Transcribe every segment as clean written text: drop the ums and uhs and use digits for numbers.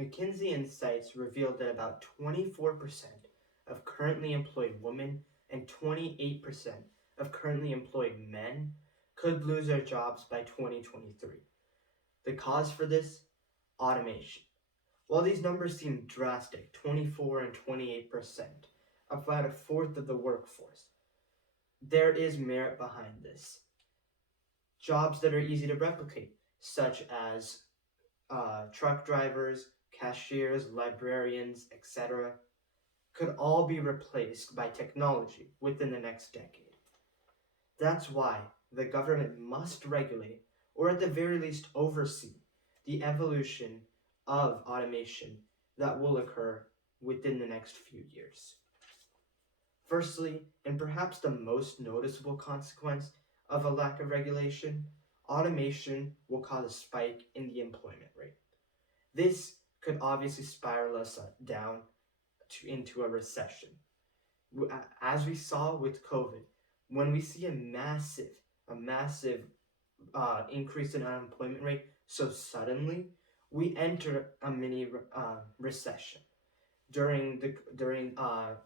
McKinsey Insights revealed that about 24% of currently employed women and 28% of currently employed men could lose their jobs by 2023. The cause for this? Automation. While these numbers seem drastic, 24 and 28%, about a fourth of the workforce, there is merit behind this. Jobs that are easy to replicate, such as truck drivers, cashiers, librarians, etc., could all be replaced by technology within the next decade. That's why the government must regulate, or at the very least oversee, the evolution of automation that will occur within the next few years. Firstly, and perhaps the most noticeable consequence of a lack of regulation, automation will cause a spike in the employment rate. This could obviously spiral us down into a recession. As we saw with COVID, when we see a massive increase in unemployment rate so suddenly, we enter a mini recession. During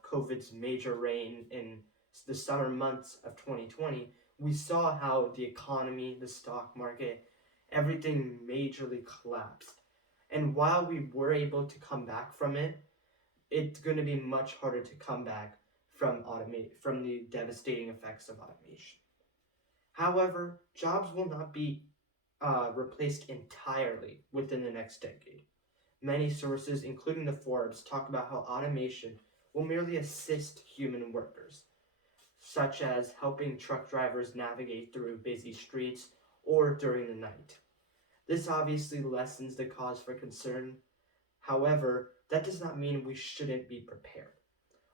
COVID's major reign in the summer months of 2020, we saw how the economy, the stock market, everything majorly collapsed. And while we were able to come back from it, it's going to be much harder to come back from the devastating effects of automation. However, jobs will not be replaced entirely within the next decade. Many sources, including the Forbes, talk about how automation will merely assist human workers, such as helping truck drivers navigate through busy streets or during the night. This obviously lessens the cause for concern. However, that does not mean we shouldn't be prepared.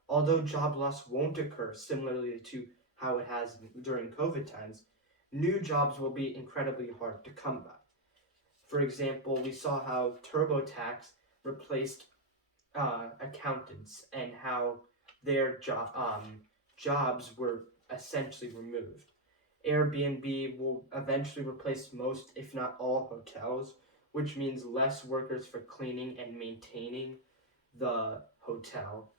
Although job loss won't occur similarly to how it has during COVID times, new jobs will be incredibly hard to come by. For example, we saw how TurboTax replaced accountants and how their jobs were essentially removed. Airbnb will eventually replace most, if not all, hotels, which means less workers for cleaning and maintaining the hotel.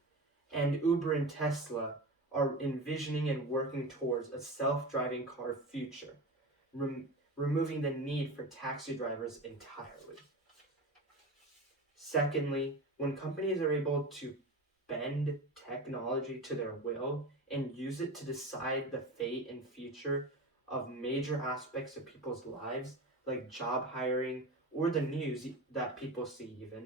And Uber and Tesla are envisioning and working towards a self-driving car future, removing the need for taxi drivers entirely. Secondly, when companies are able to bend technology to their will and use it to decide the fate and future of major aspects of people's lives, like job hiring or the news that people see even,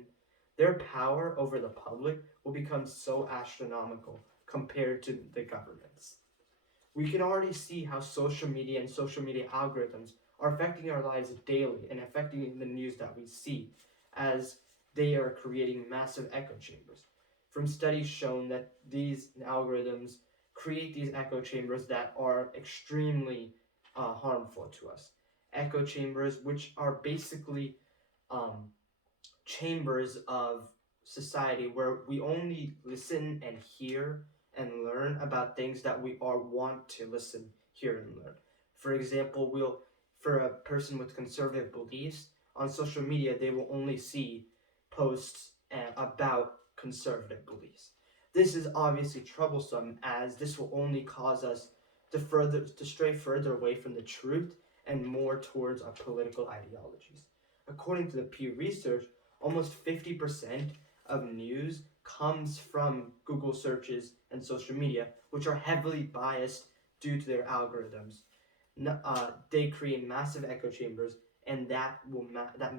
their power over the public will become so astronomical compared to the government's. We can already see how social media and social media algorithms are affecting our lives daily and affecting the news that we see, as they are creating massive echo chambers. From studies shown that these algorithms create these echo chambers that are extremely harmful to us. Echo chambers, which are basically chambers of society where we only listen and hear and learn about things that we are want to listen, hear, and learn. For example, for a person with conservative beliefs on social media, they will only see posts about conservative beliefs. This is obviously troublesome, as this will only cause us to stray further away from the truth and more towards our political ideologies. According to the Pew Research, almost 50% of news comes from Google searches and social media, which are heavily biased due to their algorithms. They create massive echo chambers, and that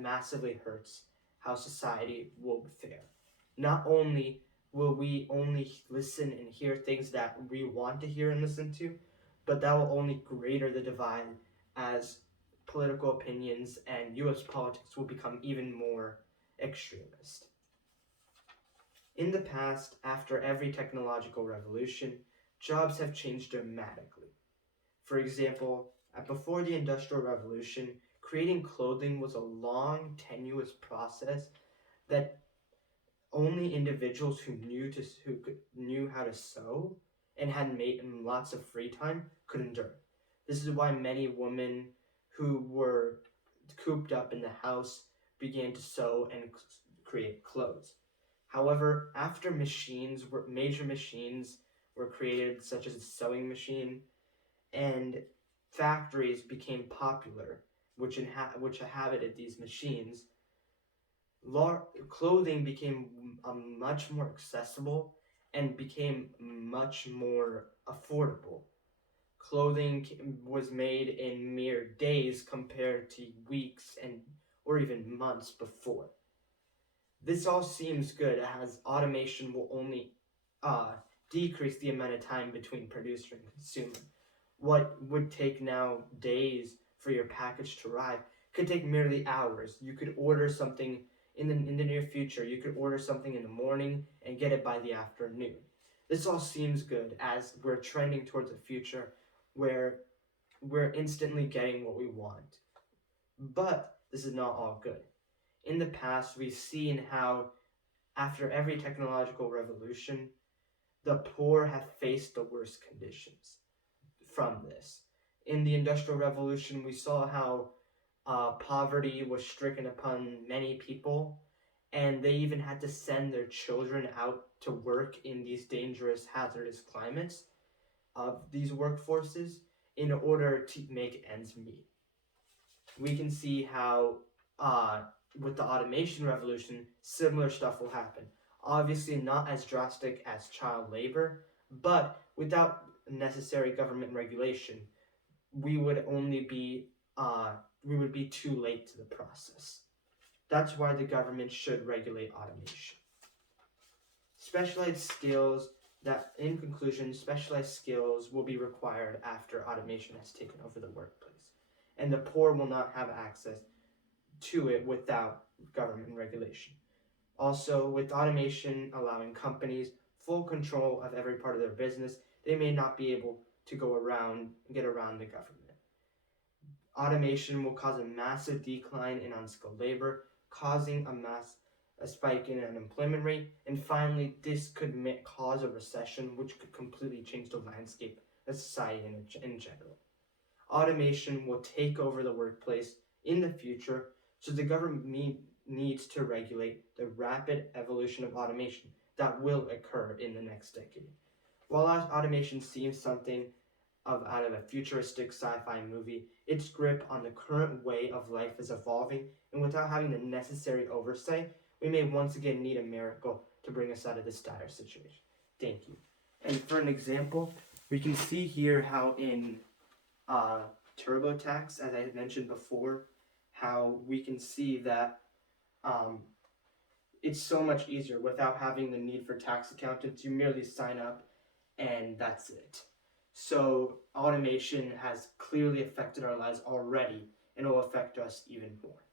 massively hurts how society will fare. Not only will we only listen and hear things that we want to hear and listen to, but that will only greater the divide, as political opinions and U.S. politics will become even more extremist. In the past, after every technological revolution, jobs have changed dramatically. For example, before the Industrial Revolution, creating clothing was a long, tenuous process that only individuals who knew how to sew and had made lots of free time could endure. This is why many women who were cooped up in the house began to sew and create clothes. However, after major machines were created, such as a sewing machine, and factories became popular, which inhabited these machines, clothing became much more accessible and became much more affordable. Clothing was made in mere days compared to weeks and or even months before. This all seems good, as automation will only decrease the amount of time between producer and consumer. What would take now days for your package to arrive could take merely hours. You could order something in the near future. You could order something in the morning and get it by the afternoon. This all seems good, as we're trending towards a future where we're instantly getting what we want. But this is not all good. In the past, we've seen how after every technological revolution, the poor have faced the worst conditions from this. In the Industrial Revolution, we saw how poverty was stricken upon many people, and they even had to send their children out to work in these dangerous, hazardous climates of these workforces in order to make ends meet. We can see how with the automation revolution, similar stuff will happen. Obviously, not as drastic as child labor, but without necessary government regulation, we would be too late to the process. That's why the government should regulate automation. In conclusion, specialized skills will be required after automation has taken over the workplace, and the poor will not have access to it without government regulation. Also, with automation allowing companies full control of every part of their business, they may not be able to get around the government. Automation will cause a massive decline in unskilled labor, causing a spike in unemployment rate, and finally, this could cause a recession, which could completely change the landscape of society in general. Automation will take over the workplace in the future, so the government needs to regulate the rapid evolution of automation that will occur in the next decade. While automation seems something out of a futuristic sci-fi movie, its grip on the current way of life is evolving, and without having the necessary oversight, we may once again need a miracle to bring us out of this dire situation. Thank you. And for an example, we can see here how in TurboTax, as I had mentioned before, how we can see that it's so much easier without having the need for tax accountants. You merely sign up and that's it. So automation has clearly affected our lives already, and it will affect us even more.